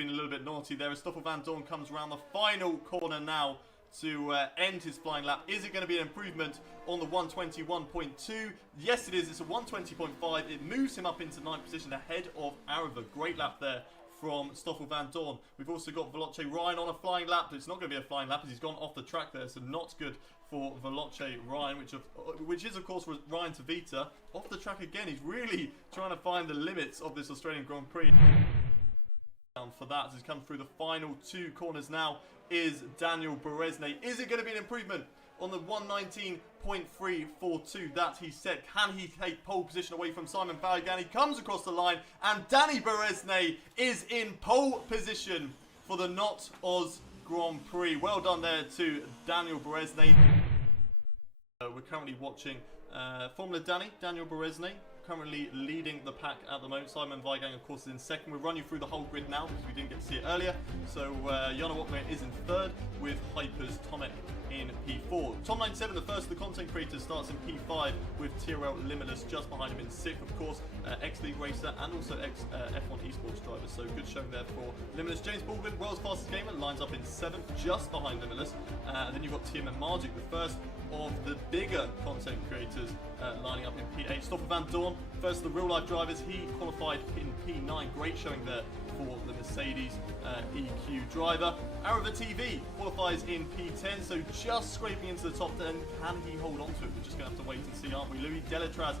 been a little bit naughty there as Stoffel Van Dorn comes around the final corner now to end his flying lap. Is it going to be an improvement on the 121.2? Yes, it is. It's a 120.5. It moves him up into 9th position ahead of Arava. Great lap there from Stoffel Van Dorn. We've also got Veloce Ryan on a flying lap, but it's not going to be a flying lap as he's gone off the track there, so not good for Veloce Ryan, which is of course Ryan to Vita. Off the track again, he's really trying to find the limits of this Australian Grand Prix. For that, as he's come through the final 2 corners now, is Daniel Berezne. Is it going to be an improvement on the 119.342 that he set? Can he take pole position away from Simon Vagan? He comes across the line, and Danny Berezne is in pole position for the Not Oz Grand Prix. Well done there to Daniel Berezne. We're currently watching Formula Daniel Berezne, currently leading the pack at the moment. Simon Weigang, of course, is in second. We'll run you through the whole grid now because we didn't get to see it earlier. So Jana Wokmer is in third with Hypers Tomek in P4. Tom 97, the first of the content creators, starts in P5 with Tyrell Limitless just behind him in 6th, of course. Ex-League racer and also ex-F1 Esports driver, so good showing there for Limitless. James Baldwin, world's fastest gamer, lines up in 7th just behind Limitless. And then you've got Tierman Margic, the first of the bigger content creators, lining up in P8. Stoffel Van Dorn, first of the real-life drivers, he qualified in P9. Great showing there for the Mercedes EQ driver. Arava TV qualifies in P10, so just scraping into the top 10. Can he hold on to it? We're just going to have to wait and see, aren't we? Louis Delatraz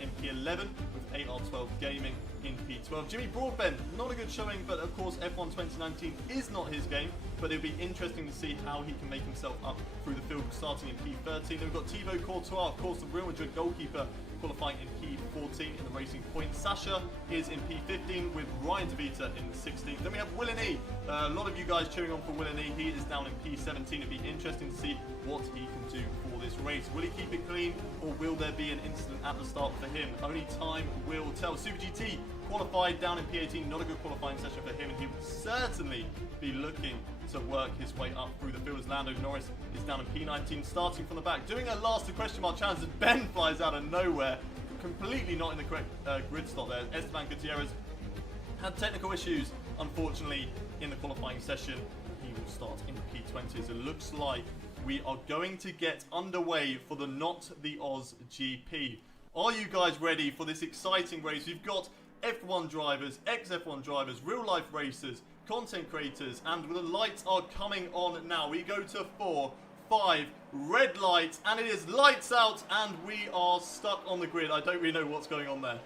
in P11 with AR12 Gaming in P12. Jimmy Broadbent, not a good showing, but of course F1 2019 is not his game, but it'll be interesting to see how he can make himself up through the field, starting in P13. Then we've got Thibaut Courtois, of course, the Real Madrid goalkeeper, qualifying in P14 in the Racing Point. Sasha is in P15 with Ryan DeVita in the 16th. Then we have Willen E. A lot of you guys cheering on for Willen E. He is down in P17. It'll be interesting to see what he can do for this race. Will he keep it clean, or will there be an incident at the start for him? Only time will tell. Super GT qualified down in P18. Not a good qualifying session for him, and he will certainly be looking to work his way up through the field as Lando Norris is down in P19, starting from the back, doing a last question mark challenge as Ben flies out of nowhere, completely not in the correct grid slot there. Esteban Gutierrez had technical issues, unfortunately, in the qualifying session. He will start in P20, so it looks like we are going to get underway for the Not the Oz GP. Are you guys ready for this exciting race? We've got F1 drivers, ex-F1 drivers, real-life racers, content creators, and the lights are coming on now. We go to 4, 5, red light, and it is lights out, and we are stuck on the grid. I don't really know what's going on there.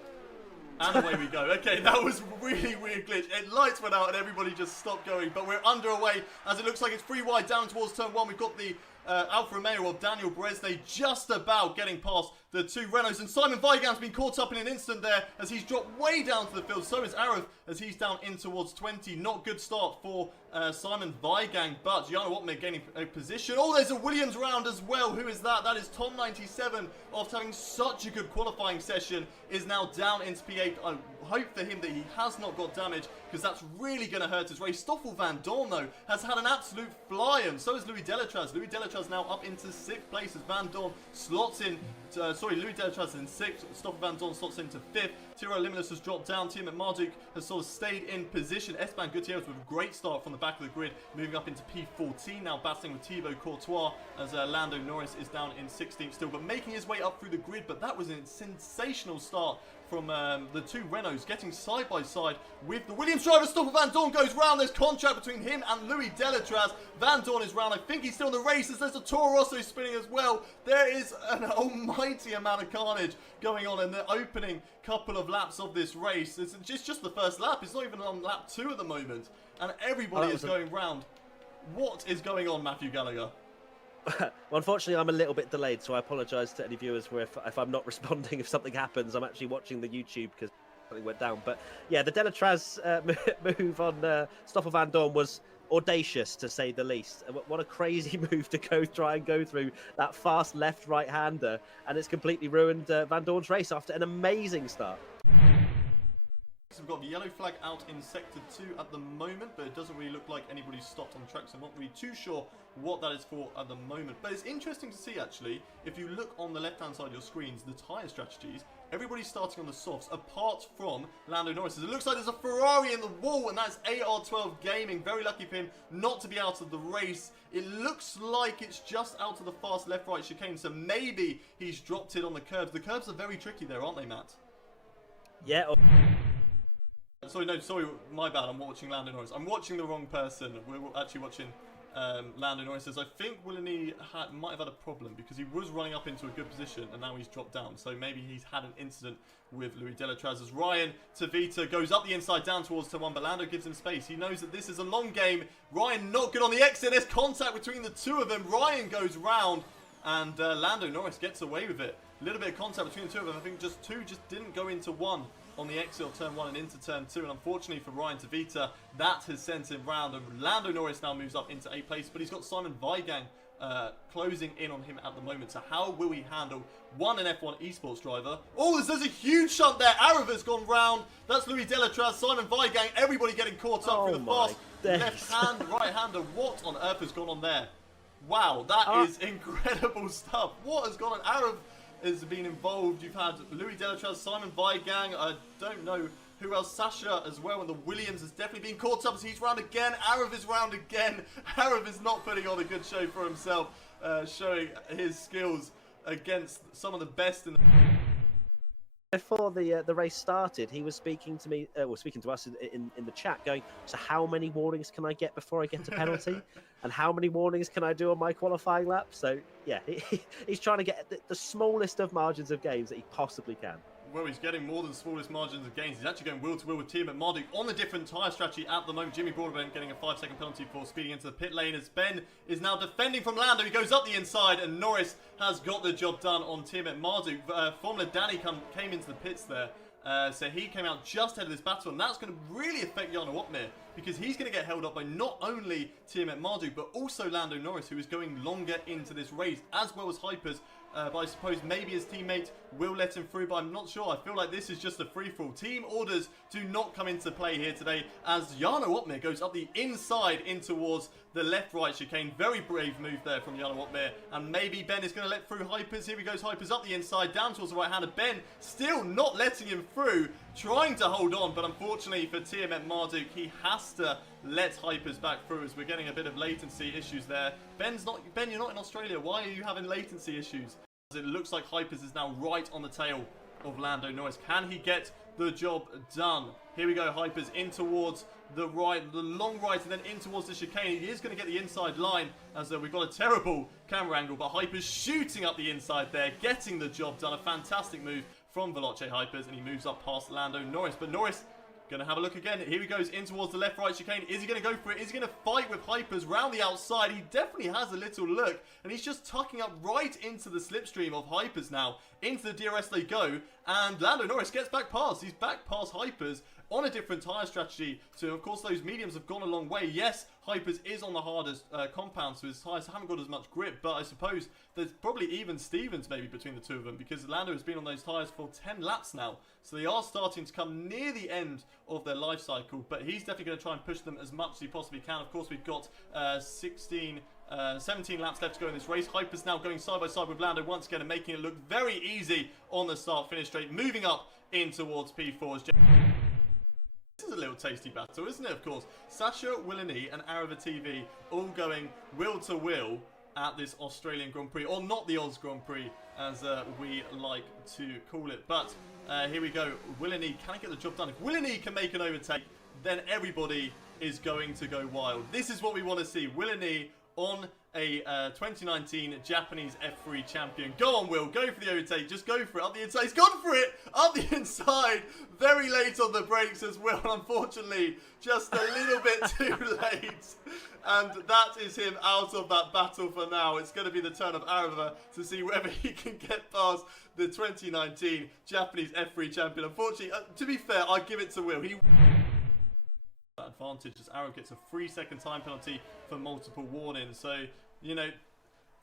And away we go. Okay, that was a really weird glitch. Lights went out and everybody just stopped going, but we're underway as it looks like it's free wide down towards turn 1. We've got the Alfa Romeo of Daniel Berezne just about getting past the 2 Renaults, and Simon Weigan's been caught up in an instant there as he's dropped way down to the field. So is Arav as he's down in towards 20. Not good start for Simon Weigang, but Jana Wotmer gaining a position. Oh, there's a Williams round as well. Who is that? That is Tom 97, after having such a good qualifying session, is now down into P8. I hope for him that he has not got damage, because that's really going to hurt his race. Stoffel Van Dorn, though, has had an absolute fly, and so is Louis Delatraz. Louis Delatraz now up into 6th place as Van Dorn slots in. Louis Delatraz is in 6th. Stoffel Van Dorn slots into 5th. Tyrell Limitless has dropped down. Tierman Margic has sort of stayed in position. Esteban Gutierrez with a great start from the back of the grid, moving up into P14, now battling with Thibaut Courtois as Lando Norris is down in 16th still, but making his way up through the grid. But that was a sensational start from the 2 Renaults, getting side by side with the Williams driver. Stoffel Van Dorn goes round. There's contract between him and Louis Delatraz. Van Dorn is round. I think he's still in the race as there's a Toro Rosso spinning as well. There is an almighty amount of carnage going on in the opening couple of laps of this race. It's just the first lap. It's not even on lap 2 at the moment, and everybody is going round. What is going on, Matthew Gallagher? Well, unfortunately, I'm a little bit delayed, so I apologise to any viewers where if I'm not responding, if something happens. I'm actually watching the YouTube because something went down. But yeah, the Delatraz move on Stoffel Van Dorn was audacious, to say the least. What a crazy move to try and go through that fast left right-hander, and it's completely ruined Van Dorn's race after an amazing start. So we've got the yellow flag out in Sector 2 at the moment, but it doesn't really look like anybody's stopped on track, so I'm not really too sure what that is for at the moment. But it's interesting to see, actually, if you look on the left-hand side of your screens, the tyre strategies, everybody's starting on the softs apart from Lando Norris. It looks like there's a Ferrari in the wall, and that's AR12 Gaming. Very lucky for him not to be out of the race. It looks like it's just out of the fast left-right chicane, so maybe he's dropped it on the curbs. The curbs are very tricky there, aren't they, Matt? Yeah. Sorry, my bad. I'm watching Lando Norris. I'm watching the wrong person. We're actually watching Lando Norris. As I think Willeney might have had a problem because he was running up into a good position and now he's dropped down. So maybe he's had an incident with Louis Delatraz as Ryan Tavita goes up the inside down towards Turn 1, but Lando gives him space. He knows that this is a long game. Ryan not good on the exit. There's contact between the two of them. Ryan goes round and Lando Norris gets away with it. A little bit of contact between the two of them. I think just two just didn't go into one on the exit of Turn 1 and into Turn 2, and unfortunately for Ryan Tavita, that has sent him round, and Lando Norris now moves up into 8th place, but he's got Simon Weigang closing in on him at the moment. So how will he handle an F1 esports driver? Oh, there's a huge shunt there. Arava's gone round. That's Louis Delatraz, Simon Weigang, everybody getting caught up through the fast left hand, right hander. What on earth has gone on there? Wow, that is incredible stuff. What has gone on? Arav has been involved. You've had Louis Delatraz, Simon Weigang, I don't know who else, Sasha as well, and the Williams has definitely been caught up. So he's round again. Arav is round again. Arav is not putting on a good show for himself, showing his skills against some of the best in the... Before the race started, he was speaking to me, speaking to us in the chat, going, so how many warnings can I get before I get a penalty? And how many warnings can I do on my qualifying lap? So, yeah, he's trying to get the smallest of margins of gains that he possibly can. Well, he's getting more than smallest margins of gains. He's actually going wheel-to-wheel with Team at Marduk on a different tyre strategy at the moment. Jimmy Broadbent getting a 5-second penalty for speeding into the pit lane as Ben is now defending from Lando. He goes up the inside and Norris has got the job done on Team at Marduk. Formula Danny came into the pits there. So he came out just ahead of this battle, and that's going to really affect Jarno Opmeer because he's going to get held up by not only Tiamat Marduk but also Lando Norris, who is going longer into this race, as well as Hypers. But I suppose maybe his teammate will let him through, but I'm not sure. I feel like this is just a free-for-all. Team orders do not come into play here today as Jarno Opmeer goes up the inside in towards the left-right chicane. Very brave move there from Jarno Opmeer. And maybe Ben is going to let through Hypers. Here he goes, Hypers up the inside, down towards the right-hander. Ben still not letting him through, trying to hold on, but unfortunately for Tiamat Marduk, he has to let Hypers back through as we're getting a bit of latency issues there. Ben, you're not in Australia. Why are you having latency issues? It looks like Hypers is now right on the tail of Lando Norris. Can he get the job done? Here we go, Hypers in towards the right, the long right, and then in towards the chicane. He is going to get the inside line as we've got a terrible camera angle, but Hypers shooting up the inside there, getting the job done. A fantastic move from Veloce Hypers, and he moves up past Lando Norris. But Norris going to have a look again. Here he goes in towards the left-right chicane. Is he going to go for it? Is he going to fight with Hypers round the outside? He definitely has a little look. And he's just tucking up right into the slipstream of Hypers now. Into the DRS they go. And Lando Norris gets back past. He's back past Hypers on a different tyre strategy. So, of course, those mediums have gone a long way. Yes, Hypers is on the hardest compound, so his tyres haven't got as much grip. But I suppose there's probably even Stevens maybe between the two of them because Lando has been on those tyres for 10 laps now. So they are starting to come near the end of their life cycle. But he's definitely going to try and push them as much as he possibly can. Of course, we've got 17 laps left to go in this race. Hypers now going side by side with Lando once again and making it look very easy on the start-finish straight. Moving up in towards P4's. This is a little tasty battle, isn't it, of course? Sasha, Willeney and Arava TV all going wheel-to-wheel at this Australian Grand Prix. Or not the Oz Grand Prix, as we like to call it. But here we go. Willeney, can I get the job done? If Willeney can make an overtake, then everybody is going to go wild. This is what we want to see. Willeney on a 2019 Japanese F3 champion. Go on, Will. Go for the overtake. Just go for it. Up the inside. He's gone for it. Up the inside. Very late on the brakes as well. Unfortunately, just a little bit too late. And that is him out of that battle for now. It's going to be the turn of Arava to see whether he can get past the 2019 Japanese F3 champion. Unfortunately, to be fair, I give it to Will. He advantage as Arav gets a 3-second time penalty for multiple warnings. So, you know,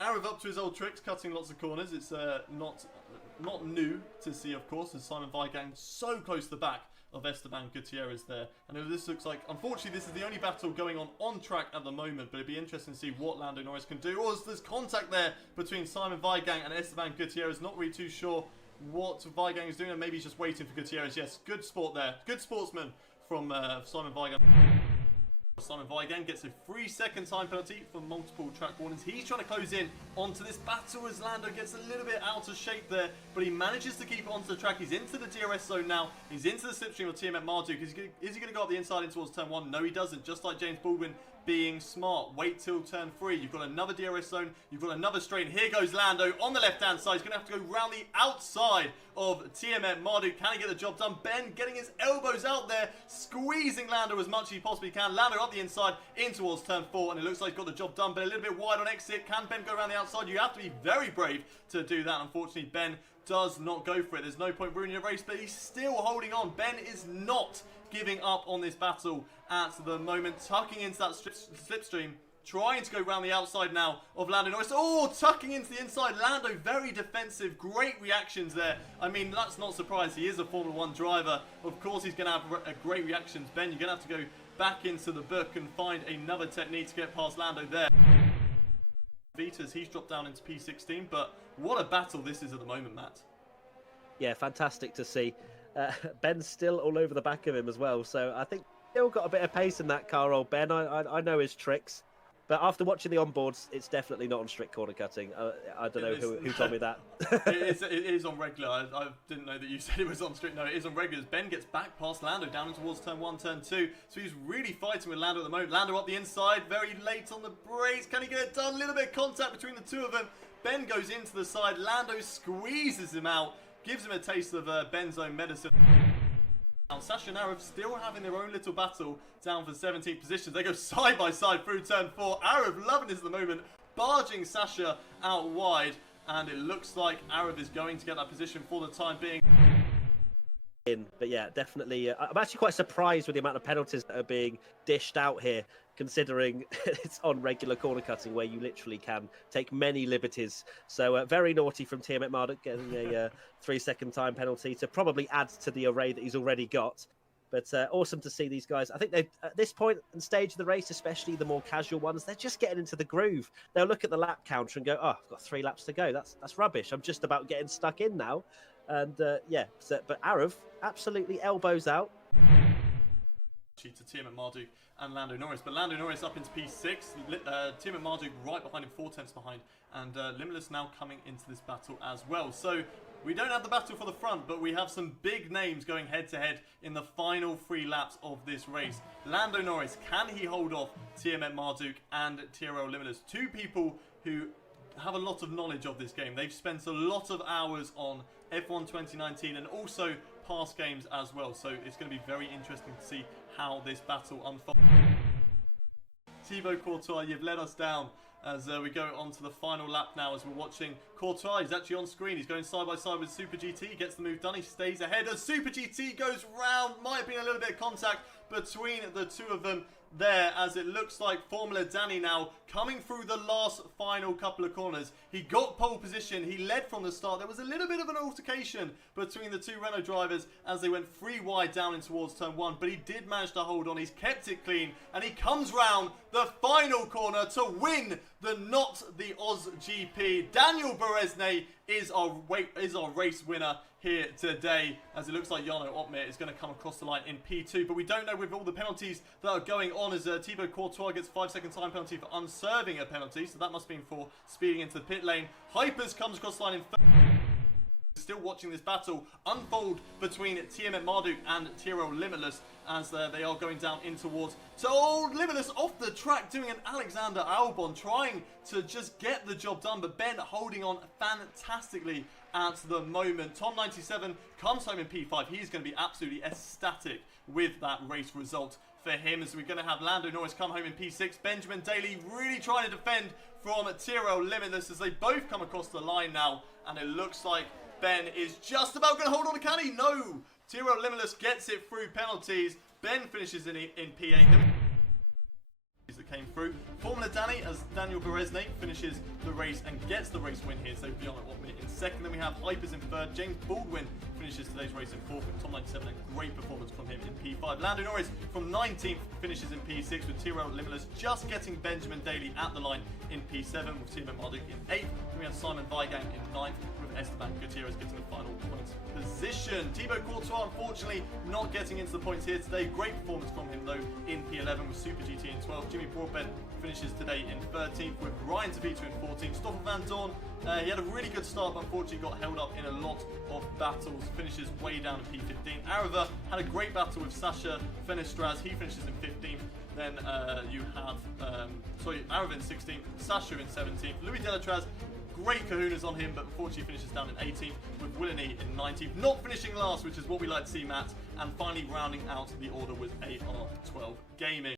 Arav up to his old tricks, cutting lots of corners. It's not new to see, of course, as Simon Weigang so close to the back of Esteban Gutierrez there. And this looks like, unfortunately, this is the only battle going on track at the moment, but it'd be interesting to see what Lando Norris can do. Or there's contact there between Simon Weigang and Esteban Gutierrez. Not really too sure what Weigang is doing, and maybe he's just waiting for Gutierrez. Yes, good sport there. Good sportsman from Simon Weigang. Simon Weigang gets a 3-second time penalty for multiple track warnings. He's trying to close in onto this battle as Lando gets a little bit out of shape there, but he manages to keep it onto the track. He's into the DRS zone now. He's into the slipstream of TMF Marduk. Is he going to go up the inside in towards turn 1? No, he doesn't. Just like James Baldwin being smart. Wait till turn 3. You've got another DRS zone. You've got another straight. And here goes Lando on the left-hand side. He's going to have to go round the outside of TMF Marduk. Can he get the job done? Ben getting his elbows out there, squeezing Lando as much as he possibly can. Lando up the inside in towards turn 4, and it looks like he's got the job done, but a little bit wide on exit. Can Ben go around the outside? You have to be very brave to do that. Unfortunately, Ben does not go for it. There's no point ruining a race, but he's still holding on. Ben is not giving up on this battle at the moment, tucking into that slipstream, trying to go around the outside now of Lando Norris. Oh, tucking into the inside. Lando very defensive. Great reactions there. I mean, that's not surprised. He is a Formula 1 driver. Of course, he's going to have great reactions. Ben, you're going to have to go back into the book and find another technique to get past Lando there. Vitas, he's dropped down into P16, but what a battle this is at the moment, Matt. Yeah, fantastic to see. Ben's still all over the back of him as well, so I think still got a bit of pace in that car, old Ben. I know his tricks, but after watching the onboards, it's definitely not on strict corner cutting. I don't know who told me that. It is on regular. I didn't know that you said it was on strict. No, it is on regulars. Ben gets back past Lando down towards turn 1, turn 2. So he's really fighting with Lando at the moment. Lando up the inside, very late on the brakes. Can he get it done? A little bit of contact between the two of them. Ben goes into the side. Lando squeezes him out, gives him a taste of Ben's own medicine. Now, Sasha and Arav still having their own little battle down for 17th positions. They go side by side through turn 4. Arav loving this at the moment, barging Sasha out wide. And it looks like Arav is going to get that position for the time being. But yeah, definitely. I'm actually quite surprised with the amount of penalties that are being dished out here, considering it's on regular corner cutting where you literally can take many liberties. So very naughty from TMF Marduk getting a 3-second time penalty to probably add to the array that he's already got. But awesome to see these guys. I think they at this point and stage of the race, especially the more casual ones, they're just getting into the groove. They'll look at the lap counter and go, "Oh, I've got 3 laps to go. That's rubbish. I'm just about getting stuck in now." And yeah, but Arav absolutely elbows out. To TMF Marduk and Lando Norris, but Lando Norris up into P6, TMF Marduk right behind him, 4 tenths behind, and Limitless now coming into this battle as well. So we don't have the battle for the front, but we have some big names going head to head in the final 3 laps of this race. Lando Norris, can he hold off TMF Marduk and TRL Limitless? 2 people who have a lot of knowledge of this game. They've spent a lot of hours on F1 2019 and also past games as well. So it's going to be very interesting to see how this battle unfolds. Thibaut Courtois, you've let us down as we go on to the final lap now as we're watching Courtois. He's actually on screen. He's going side by side with Super GT. He gets the move done. He stays ahead as Super GT goes round. Might have been a little bit of contact between the two of them there, as it looks like Formula Danny now coming through the last final couple of corners. He got pole position. He led from the start. There was a little bit of an altercation between the 2 Renault drivers as they went 3 wide down in towards turn 1, but he did manage to hold on. He's kept it clean, and he comes round the final corner to win the Not the Oz GP. Daniel Beresnay is our race winner here today, as it looks like Jarno Opmeer is going to come across the line in P2, but we don't know with all the penalties that are going on, as Thibaut Courtois gets 5-second time penalty for unserving a penalty, so that must have been for speeding into the pit lane. Hypers comes across the line in third. Still watching this battle unfold between TMF Marduk and TRL Limitless as they are going down in towards. So old Limitless off the track doing an Alexander Albon, trying to just get the job done, but Ben holding on fantastically at the moment. Tom97 comes home in P5. He's going to be absolutely ecstatic with that race result for him, as we're going to have Lando Norris come home in P6. Benjamin Daly really trying to defend from TRL Limitless as they both come across the line now, and it looks like Ben is just about going to hold on to Canny. No! TRL Limitless gets it through penalties. Ben finishes in P8. That came through. Formula Danny as Daniel Beresnay finishes the race and gets the race win here. So beyond at 1 minute in second. Then we have Hypers in third. James Baldwin finishes today's race in fourth. And Tom97, a great performance from him in P5. Lando Norris from 19th finishes in P6 with TRL Limitless just getting Benjamin Daly at the line in P7 with TMF Marduk in 8th. Then we have Simon Weigang in 9th with Esteban Gutierrez getting the final points position. Thibaut Courtois, unfortunately, not getting into the points here today. Great performance from him, though, in P11 with Super GT in 12th. Jimmy Broadbent finishes today in 13th, with Ryan Tavito in 14th. Stoffel Van Dorn, he had a really good start, but unfortunately got held up in a lot of battles. Finishes way down in P15. Arava had a great battle with Sasha Fenestraz. He finishes in 15th. Then you have, Arava in 16th, Sasha in 17th. Louis Delatraz, great kahunas on him, but unfortunately finishes down in 18th, with Willany in 19th. Not finishing last, which is what we like to see, Matt. And finally rounding out the order was AR12 Gaming.